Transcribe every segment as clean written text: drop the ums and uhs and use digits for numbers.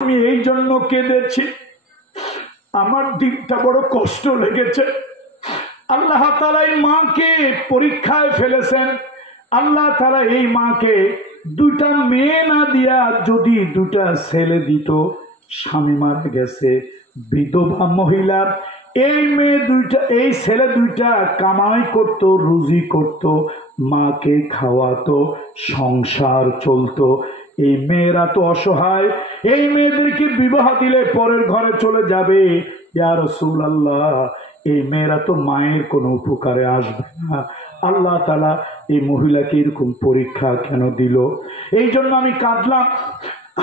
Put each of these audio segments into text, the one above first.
আমি এই জন্য কেঁদেছি, আমার দিনটা বড় কষ্ট লেগেছে। আল্লাহ তাআলা এই মাকে পরীক্ষায় ফেলেছেন। আল্লাহ তাআলা এই মাকে দুইটা মেয়ে না দিয়া যদি দুটা ছেলে দিত, স্বামী মারা গেছে, বিধবা মহিলা, এই মেয়ে দুইটা, এই ছেলে দুইটা কামাই করত, রুজি করত, মাকে খাওয়াতো, সংসার চলতো। এই মেয়েরা তো অসহায়, এই মেয়েদেরকে বিবাহ দিলে পরের ঘরে চলে যাবে। ইয়া রাসূলুল্লাহ, এই মেয়েরা তো মায়ের কোনো উপকারে আসবে না। আল্লাহ তাআলা এই মহিলাকে এরকম পরীক্ষা কেন দিল? এই জন্য আমি কাঁদলাম।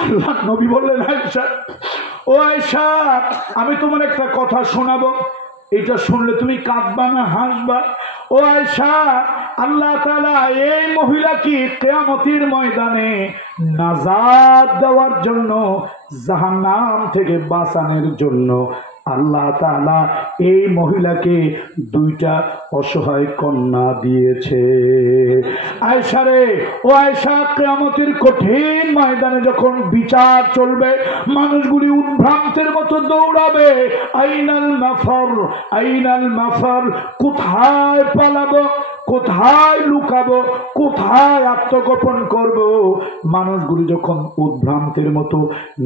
আল্লাহ নবী বললেন, আয়েশা, ও আয়েশা, আমি তোমার একটা কথা শোনাবো, এটা শুনলে তুমি কাঁদবা না হাসবা? ও আয়েশা, আল্লাহ তাআলা এই মহিলাকে কিয়ামতের ময়দানে নাজাত দেওয়ার জন্য, জাহান্নাম থেকে বাঁচানোর জন্য আল্লাহ তাআলা এই মহিলাকে দুইটা অসহায় কন্যা দিয়েছে। আয়েশা রে, ও আয়েশা, কিয়ামতের কঠিন ময়দানে যখন বিচার চলবে, মানুষগুলি উদ্ভ্রান্তের মতো দৌড়াবে, আইনাল মাফার, আইনাল মাফার, কোথায় পালাবো, কোথায় লুকাবো, কোথায় আত্মগোপন করব? মানুষগুলি যখন উদ্ভ্রান্তের মতো,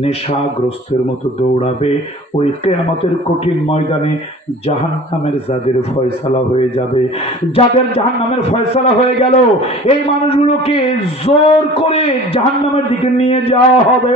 নেশাগ্রস্তের মতো দৌড়াবে, ওই কিয়ামতের কঠিন ময়দানে জাহান্নামের যাদের ফয়সালা হয়ে যাবে, যাদের জাহান্নামের ফয়সালা হয়ে গেল, এই মানুষগুলোকে জোর করে জাহান্নামের দিকে নিয়ে যাওয়া হবে।